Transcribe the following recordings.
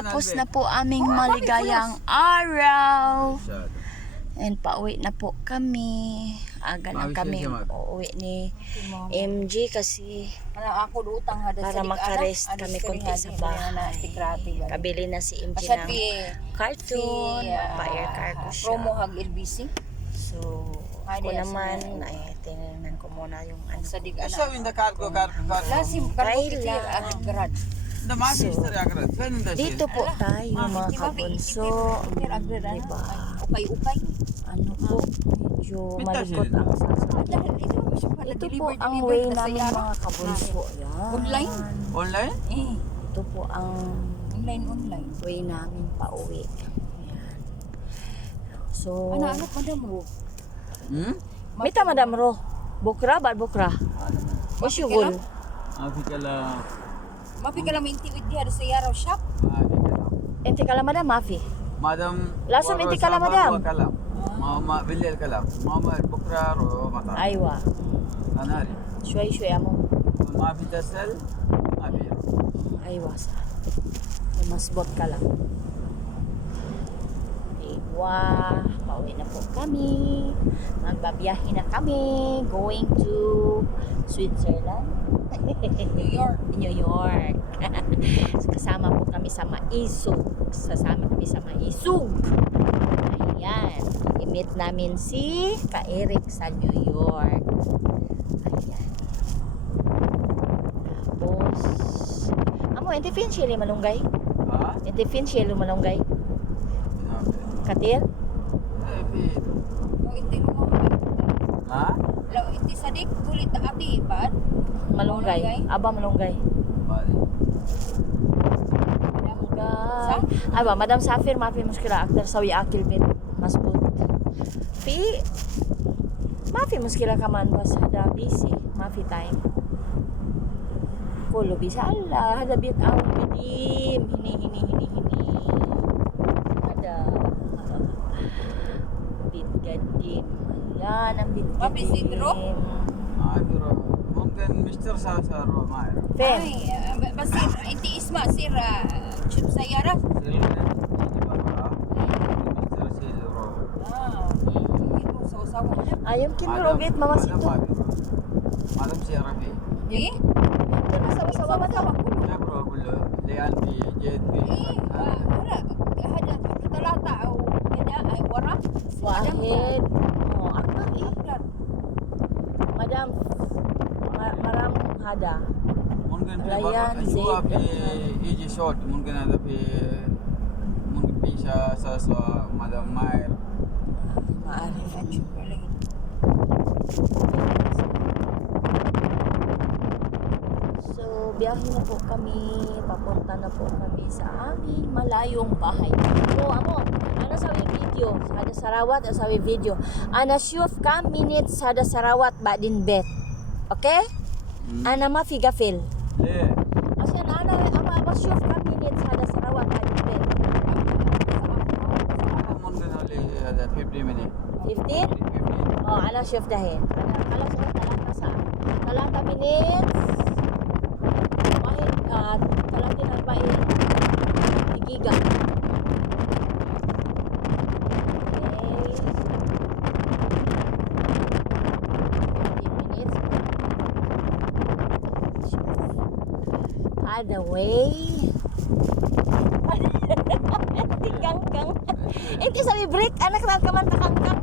tapos na po aming maligayang araw. And pauwi na po kami. Aga na kami uuwi ni MG kasi ako utang hada para makarest kami konti sa bahay. Kabili na si MG ng cartoon, pa-air cargo siya. Promo hag LBC. So, ako naman, ay tinignan ko muna yung ano. Sa dig ايش اسوي عندك كارغو كارغو Lasim kargo kitir ang garage. ده ما في اشتري اقرا فين انت Dito po tayo mga kabunso. Diba? Ukay-ukay. Ano po, medyo malikot ang sasakyan. Ito po ang way namin mga kabunso. Yan. Online? اونلاين Ito po ang Online. way namin pauwi. Yan. So, Ano madam ro? Mita madam ro. Bukra ba bukra? Usyugol. ما في كلام Mapi ka lang minti with hada sa Yaraw shop. ما في كلام Ente kala madam mafi. مادام لازم انت كلام مدام. كلام ما بالليل كلام ما بكره مطار Aywa. انا Shway amo. ما في تسل ما في Aywa sa. Masbot ka lang. Aywa. Pauwi na po kami. Magbabiyahe na kami. Going to Switzerland. New York. Kasama po kami sa Maisog. Ayan. I-meet namin si Ka-Eric sa New York. Ayan. Tapos, amo, ente fin siya malunggay? ها Ente fin siya malunggay? Katir? في O iti mo. ها Law iti sadik kulit na ati bad. Malunggay. Aba malunggay. Malunggay. Aba, Madam Safir, mafi muskila aktar sawi akil bit. Masbut. Mafi muskila kaman bas hada busy. Mafi time. Kulo bisa Allah. Hada bit aw bidim. Hini. Hada. Bit gadim. Ayan ang bit gadim. Mafi si Dro? ممكن مشتر ساسر ما اعرف Fen. Ay, basir iti isma sir chip sa Yara. Ito sa usawa mo dyan. Ayom kinurobit mamasito. معلم سيارة فيه Eh? Sawa-sawa madam. يا برو اقول له ليال في جيد في Wala. Hada talata o kanya ay wara. Wahid. Oh, akma eh. Aklar. Madam, maram hada. ممكن في ريان برا زيد. ايوه في يجي شورت ممكن هذا في ممكن في اساسا مدام ماير Maarif. So, biyahe na po kami. Papunta na po kami sa aming malayong bahay. So, ano sawi video? Sada Sarawat o sawi video? Ana syuf kam minutes sada Sarawat ba din bet. Okay? Ana mafi gafil. ليه؟ Asyan ana ama syuf kam minutes sada Sarawat ba din bet. ممكن هذا 50 minutes 15? 15 Oh, ala shift dahin. Ala shift talata sa. Talata minutes. Mahit talata na ba giga. Okay. 15 minutes. By the way. Kangkang. Iti sabi break anak na kaman kangkang.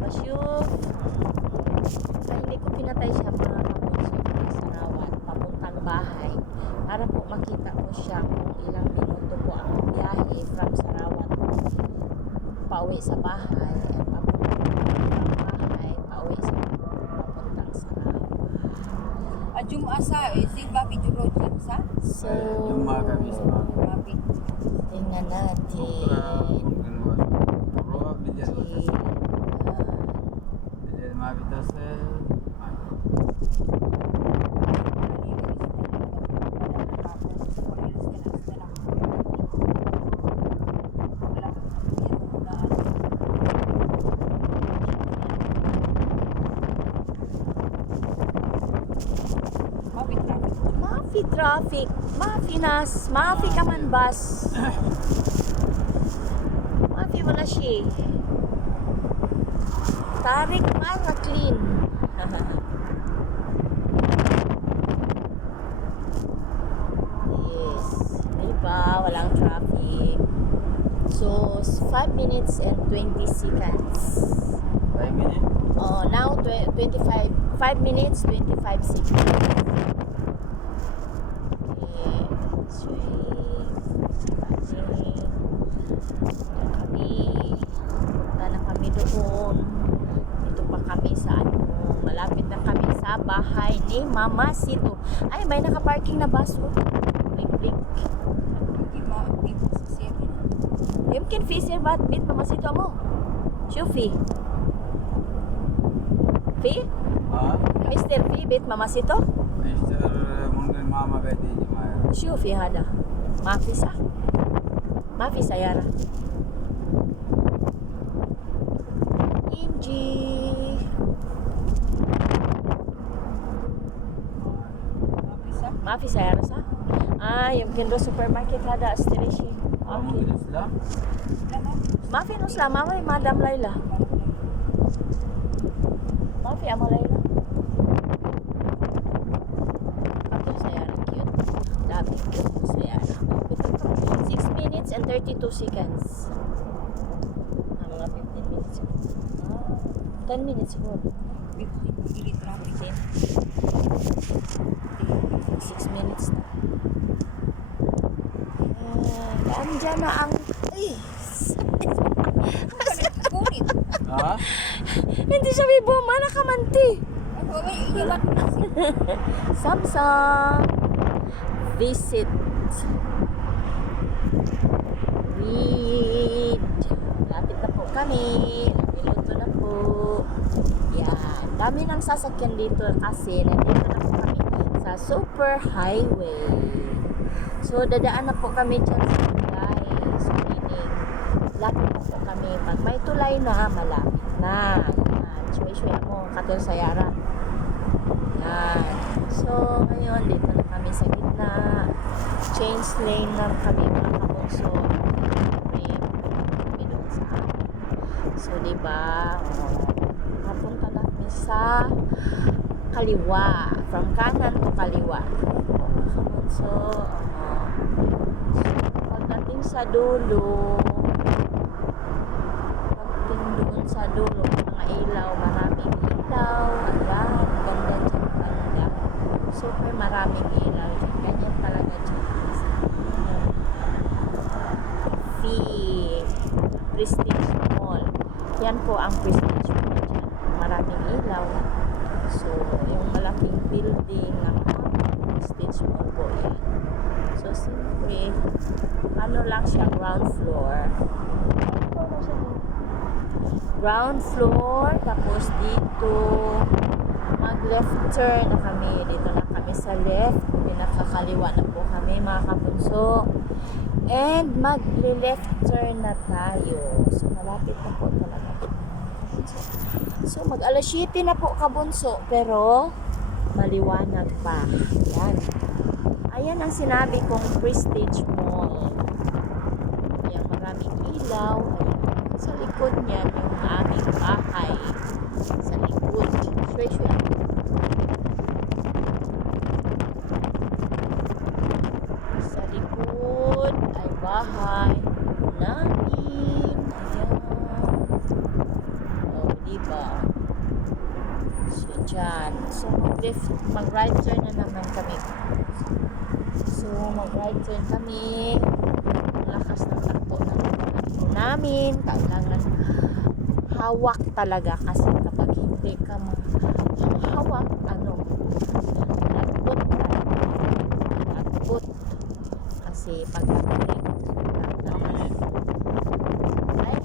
Masyuf. Ay, hindi ko pinatay siya mga kaponsyo sa Sarawat. Papuntang bahay. Para po makita ko siya kung ilang minuto po ang biyahe from Sarawat. Pauwi sa bahay. At papuntang bahay. Pauwi sa papuntang Sarawat. Ajum asa sir babi julo jam sa. So, جمعة خميس Babi. tingnan natin. ممكن روح بالليل بالليل ما بيتصل Babi traffic. Mafi traffic. Mafi nas. Mafi ka man bus. Mafi wala siya. Tarik mara clean. Yes. Diba? Walang traffic. So, 5 minutes and 20 seconds. 5 minutes. Oh, now 25 5 minutes 25 seconds. Okay, swing. Punta na kami doon. Dito pa kami sa malapit na kami sa bahay ni Mama Sito. Ay, may naka-parking na bus. Blink. Hindi mo sa seven. Yumkin fi sir bat bit Mama Sito mo. Shufi. Fi? Ah, Mr. Fi bit Mama Sito? Mr. Mungkin Mama Betty di Maya. Shufi hada. Mafi sa. Mafi sa yara. Inji. Mabisa. Mafi sa yara sa. Ah, yung kendo supermarket hada stilishi. Mungkin Okay. Islam. Lama. Mafi no sila, mama ni Madam Laila. Mafi amo Laila. Kapil sa yara cute. Dami cute sa yara. 6 minutes and 32 seconds. Ah, mga 15 minutes. Ah, 10 minutes siguro. 15 minute traffic. 6 minutes na. Andyan na ang... Ay! Kunit. Ah, Hindi siya may buma, nakamanti. Ano ba yung iwan mo na siya? Samsung visit read. Lapit na po kami. Niluto na po. Yan. Dami ng sasakyan dito kasi nandito na po kami sa super highway. So, dadaan na po kami dyan sa tulay. So, meaning, lapit na po kami. Pag may tulay na, malapit na. Yan. Shuay-shuay mo, katol sa yara. Yan. So, ngayon, dito na kami sa gitna. Change lane na kami, mga kabunso. Kami doon sa amin. So, diba, napunta na kami sa kaliwa. From kanan to kaliwa. Mga kabunso, pagdating sa dulo, doon sa dulo, mga ilaw, maraming ilaw, ayan, ganda dyan, ganda. Super maraming ilaw dyan, ganyan talaga dyan. Prestige Mall. Yan po ang Prestige Mall dyan. Maraming ilaw. So, yung malaking building ng Prestige Mall po yan. So, siyempre, ano lang siya, ground floor. Ground floor, tapos dito, mag-left turn na kami. Dito na kami sa left. Pinakakaliwa na po kami, mga kabunso. And mag-left turn na tayo. So, malapit na po talaga. So, mag-alas 7 na po, kabunso. Pero, maliwanag pa. Yan. Ayan ang sinabi kong Prestige Mall. Ayan, maraming ilaw. Ayan. Sa likod niyan, yung aming bahay. Sa likod. Shwe-shwe. Sa likod ay bahay namin. Ayan. O, diba? So, dyan. So, mag-right turn na naman kami. So, mag-right turn kami. Lakas ng takbo ng namin. Kailangan hawak talaga kasi kapag hindi ka hawak, lagbot tayo. Lagbot. Kasi pag 9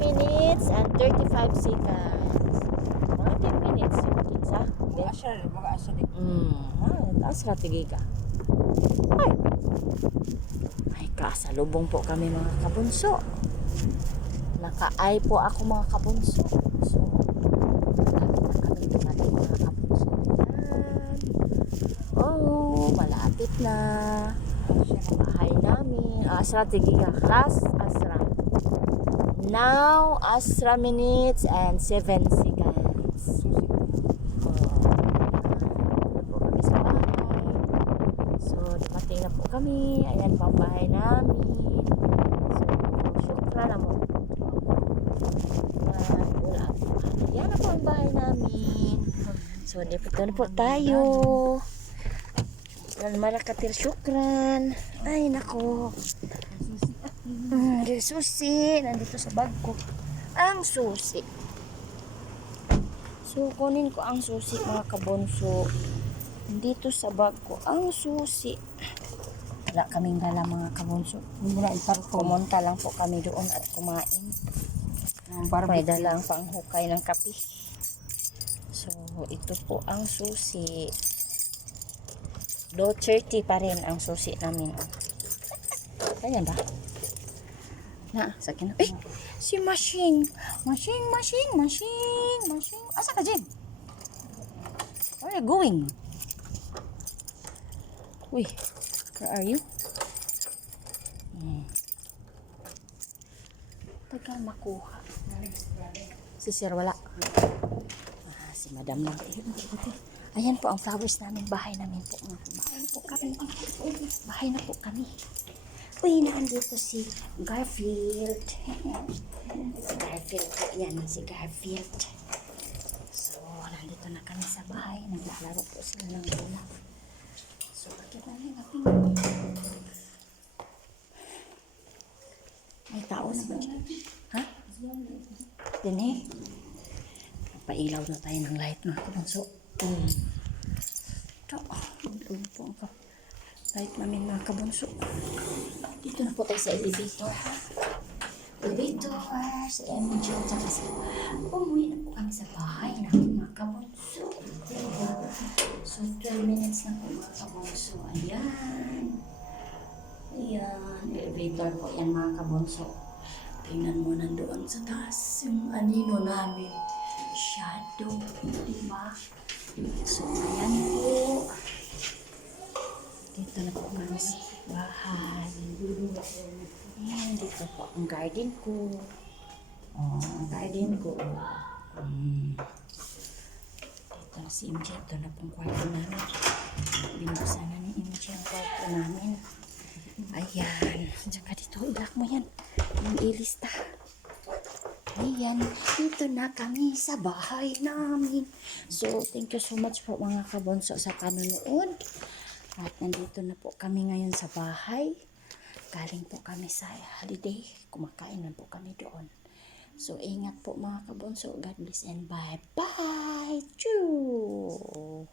minutes and 35 seconds. Mga 10 minutes yung kinsa. Mga asa din. Taas strategi ka. Ay, kasalubong po kami, mga kabunso. Naka-eye po ako, mga kabunso. So, malapit na kami dumating, mga kabunso. Yan. Oh, malapit malapit na. Bahay namin. Asra, tigiga. Class, Asra. Now, Asra minutes and 7 seconds. So, dumating na po kami. Ayan po ang bahay namin. So, syukran na mo. Wala po. Ayan na po ang bahay namin. So, dito na po tayo. Marakatir syukran. Ay, nako. Susi. Nandito sa bag ko. Ang susi. So, kunin ko ang susi, mga kabonso. Dito sa bag ko ang susi. Wala kaming dala, mga kabonso. Pumunta lang po kami doon at kumain. May dalang panghukay ng kape. So, ito po ang susi. $2.30 pa rin ang susi namin. Ayan ba? Sakin na. Si Mashing. Mashing. Asa ka, Jim? Where are you going? Uy, where are you? Tagal makuha. Si Sir wala. Si Madam lang. Ayan po ang flowers namin. Bahay namin po. Bahay na po kami. Bahay na po kami. Uy, naandito si Garfield. Si Garfield po. Yan, si Garfield. So, nandito na kami sa bahay. Naglalaro po sila ng bola. So, bakit namin natin? May tao na ba dyan? Ha? Din eh. Pailaw na tayo ng light na. So, ito. Maglulo po ang light namin, mga kabunso. Dito na po tayo sa elevator. Elevator sa MJ. Umuwi na po kami sa bahay namin, mga kabunso. So, 12 minutes na po, mga kabunso. Ayan. Elevator po yan, mga kabunso. Tingnan mo nandoon sa taas yung anino namin. Shadow. Diba? So, ayan po. Dito na po kami sa bahay. Ayan, dito po ang garden ko. Ang garden ko. Dito na si MJ. Ito na pong kwarto namin. Binuksan na ni MJ ang kwarto namin. Ayan. Tsaka dito, ilak mo yan. Yung ilista. Ayan. Dito na kami sa bahay namin. So, thank you so much po, mga kabonso, sa panonood. At nandito na po kami ngayon sa bahay. Galing po kami sa holiday. Kumakain na po kami doon. So, ingat po, mga kabonso. God bless and bye-bye. Choo!